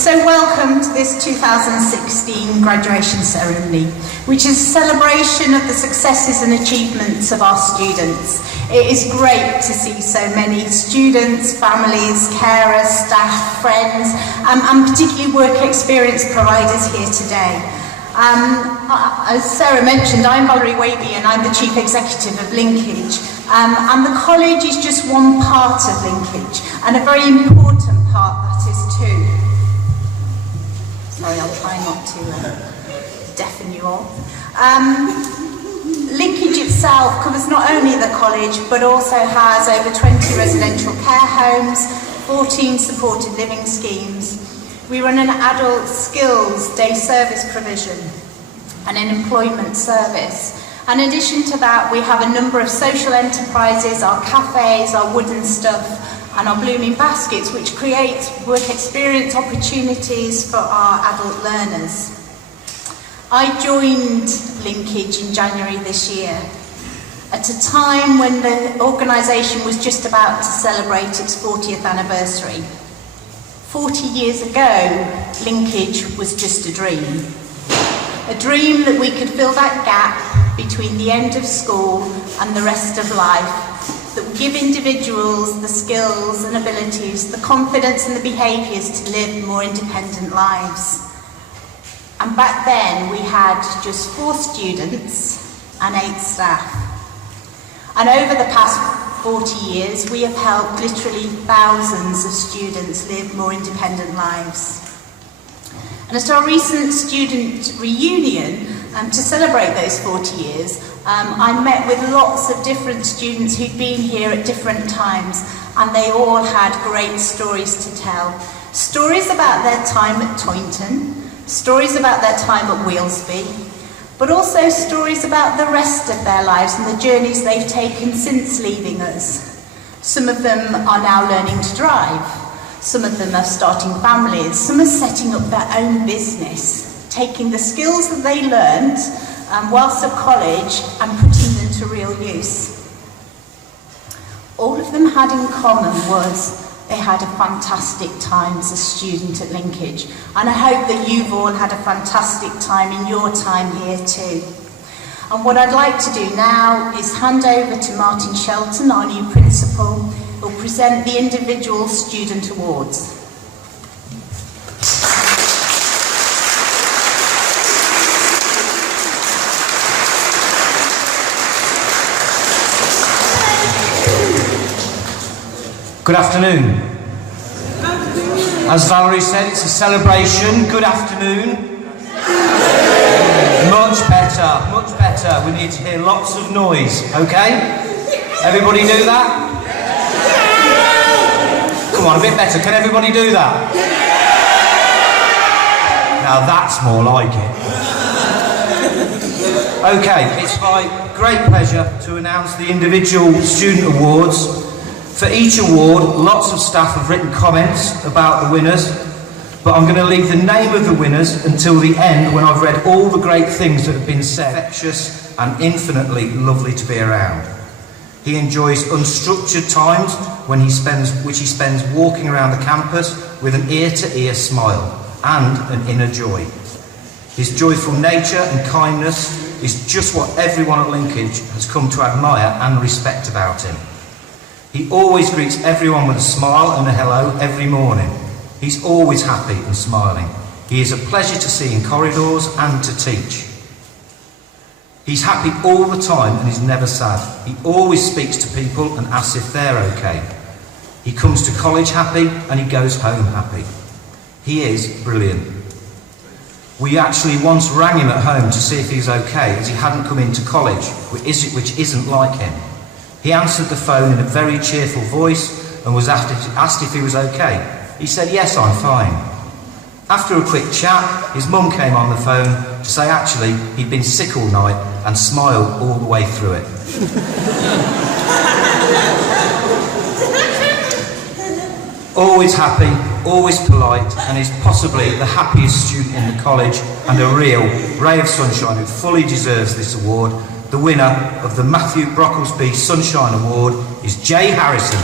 So welcome to this 2016 graduation ceremony, which is a celebration of the successes and achievements of our students. It is great to see so many students, families, carers, staff, friends, and particularly work experience providers here today. As Sarah mentioned, I'm Valerie Waby and I'm the Chief Executive of Linkage. And the college is just one part of Linkage, and a very important part that is too. Sorry, I'll try not to deafen you all. Linkage itself covers not only the college, but also has over 20 residential care homes, 14 supported living schemes. We run an adult skills day service provision and an employment service. And in addition to that, we have a number of social enterprises, our cafes, our wooden stuff, and our blooming baskets, which create work experience opportunities for our adult learners. I joined Linkage in January this year, at a time when the organisation was just about to celebrate its 40th anniversary. 40 years ago, Linkage was just a dream. A dream that we could fill that gap between the end of school and the rest of life, that would give individuals the skills and abilities, the confidence and the behaviours to live more independent lives. And back then we had just 4 students and 8 staff. And over the past 40 years we have helped literally thousands of students live more independent lives. And at our recent student reunion, to celebrate those 40 years, I met with lots of different students who'd been here at different times, and they all had great stories to tell. Stories about their time at Toynton, stories about their time at Wheelsby, but also stories about the rest of their lives and the journeys they've taken since leaving us. Some of them are now learning to drive. Some of them are starting families, some are setting up their own business, taking the skills that they learned whilst at college and putting them to real use. All of them had in common was they had a fantastic time as a student at Linkage, and I hope that you've all had a fantastic time in your time here too. And what I'd like to do now is hand over to Martin Shelton, our new principal, who will present the individual student awards. Good afternoon. As Valerie said, it's a celebration. Good afternoon. Much better, much better. We need to hear lots of noise, okay? Everybody do that? Come on, a bit better. Can everybody do that? Now that's more like it. Okay, it's my great pleasure to announce the individual student awards. For each award, lots of staff have written comments about the winners, but I'm going to leave the name of the winners until the end when I've read all the great things that have been said. Infectious and infinitely lovely to be around. He enjoys unstructured times which he spends walking around the campus with an ear-to-ear smile and an inner joy. His joyful nature and kindness is just what everyone at Linkage has come to admire and respect about him. He always greets everyone with a smile and a hello every morning. He's always happy and smiling. He is a pleasure to see in corridors and to teach. He's happy all the time and he's never sad. He always speaks to people and asks if they're okay. He comes to college happy and he goes home happy. He is brilliant. We actually once rang him at home to see if he's okay, as he hadn't come into college, which isn't like him. He answered the phone in a very cheerful voice and was asked if he was okay. He said, "Yes, I'm fine." After a quick chat, his mum came on the phone to say actually he'd been sick all night and smiled all the way through it. Always happy, always polite, and is possibly the happiest student in the college and a real ray of sunshine who fully deserves this award. The winner of the Matthew Brocklesby Sunshine Award is Jay Harrison.